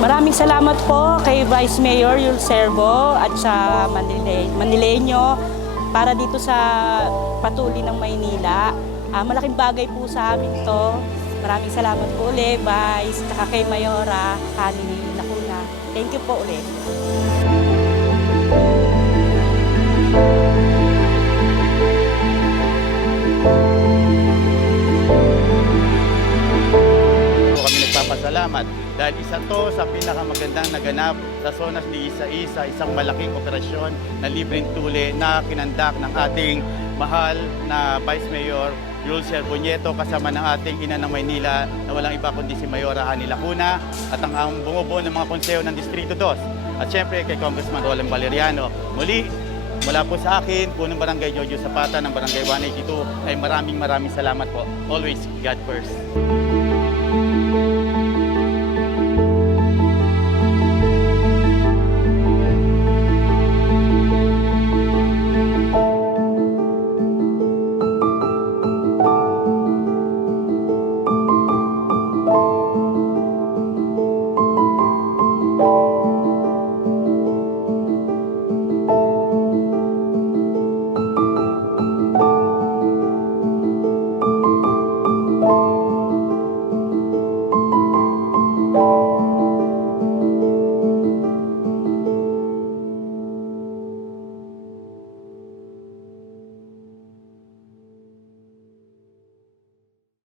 Maraming salamat po kay Vice Mayor Yul at sa Manile Manileño para dito sa patuli ng Maynila. Ah, malaking bagay po sa amin to. Maraming salamat po ulit, Vice, at kay Mayora, Kani Nakuna. Thank you po ulit. Nagpapasalamat dahil isa to sa pinakamagandang naganap sa Zonas ni Isa-Isa, isang malaking operasyon na libreng tuli na kinandak ng ating mahal na Vice Mayor Yul Serbonieto kasama ng ating ina ng Maynila na walang iba kundi si Mayora Ani Lacuna at ang, ang bumubuo ng mga konseho ng Distrito 2 at syempre kay Congressman Roland Valeriano. Muli, mula po sa akin, punong barangay Jojo Zapata ng barangay 182 ay maraming maraming salamat po. Always, God first.